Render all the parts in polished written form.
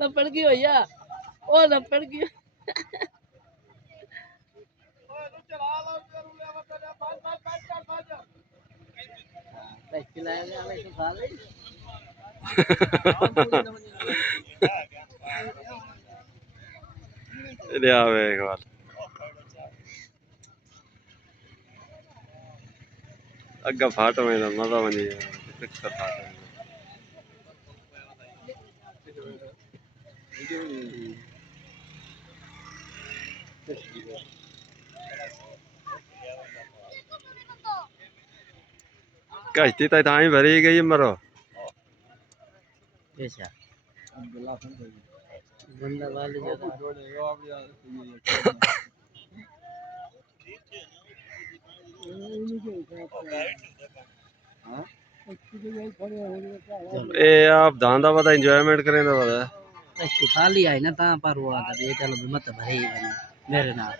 ਲੱਪੜ ਕੀ ਹੋਇਆ ਉਹ ਲੱਪੜ ਕੀ ਲਿਆ ਵੇਖ ਵਾਲ ਅੱਗਾ ਫਾਟ ਹੋਏ ਦਾ ਮਜ਼ਾ ਬਣੀ कश्ती तो तां ही भरी गई मरो आप धान का पता एंजॉयमेंट करें तो पता कश्ती खाली आई ना ता पर हुआ करे चलो मत भरे ही बने मेरे नाल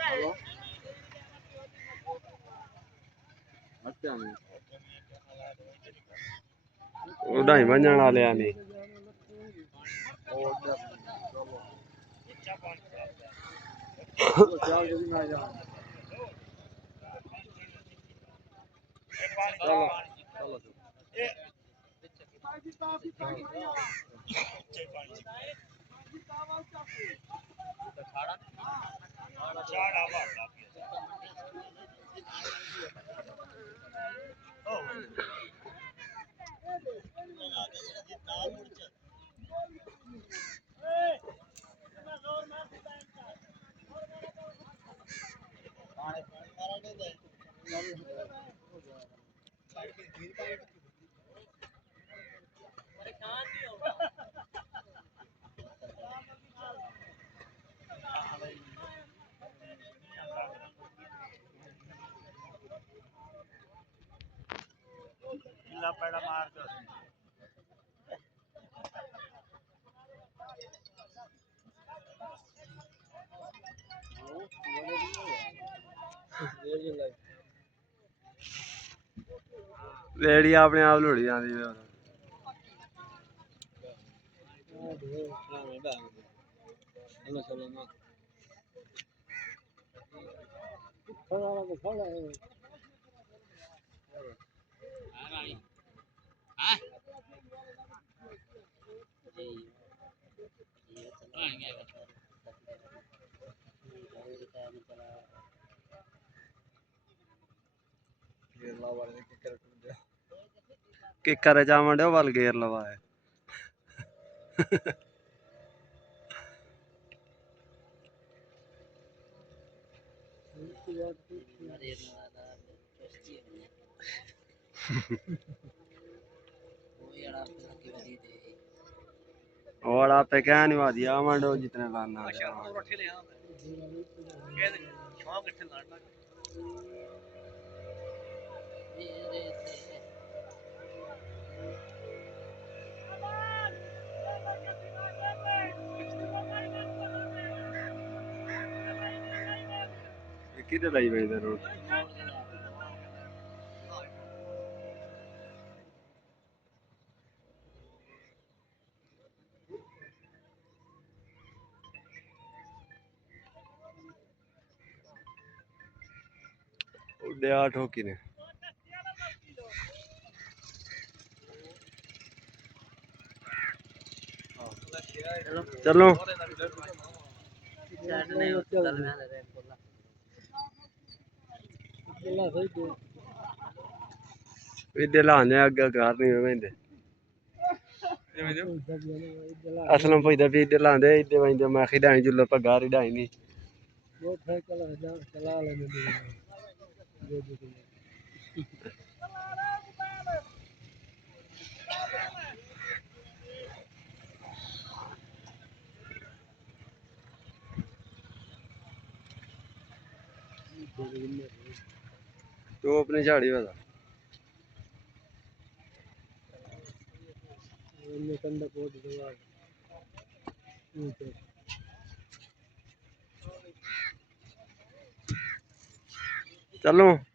उड़ाई बंजन वाले आनी रेड़ी अपने आप लुड़ी जाती किकर जा मंडे वाल गेर लवाए और आप पे क्या नहीं वादी मंडो जितने लाना किधर लाई भाई इधर रोड उड़े आठ हो कि ने चलो इधर लाने अगर घर नहीं होंगे असलम भाई दा भी इधर लांदे इधर वहीं मैं खिदाई जुल्ला पर गाड़ी डाई नहीं तो अपनी झाड़ी वाला चलो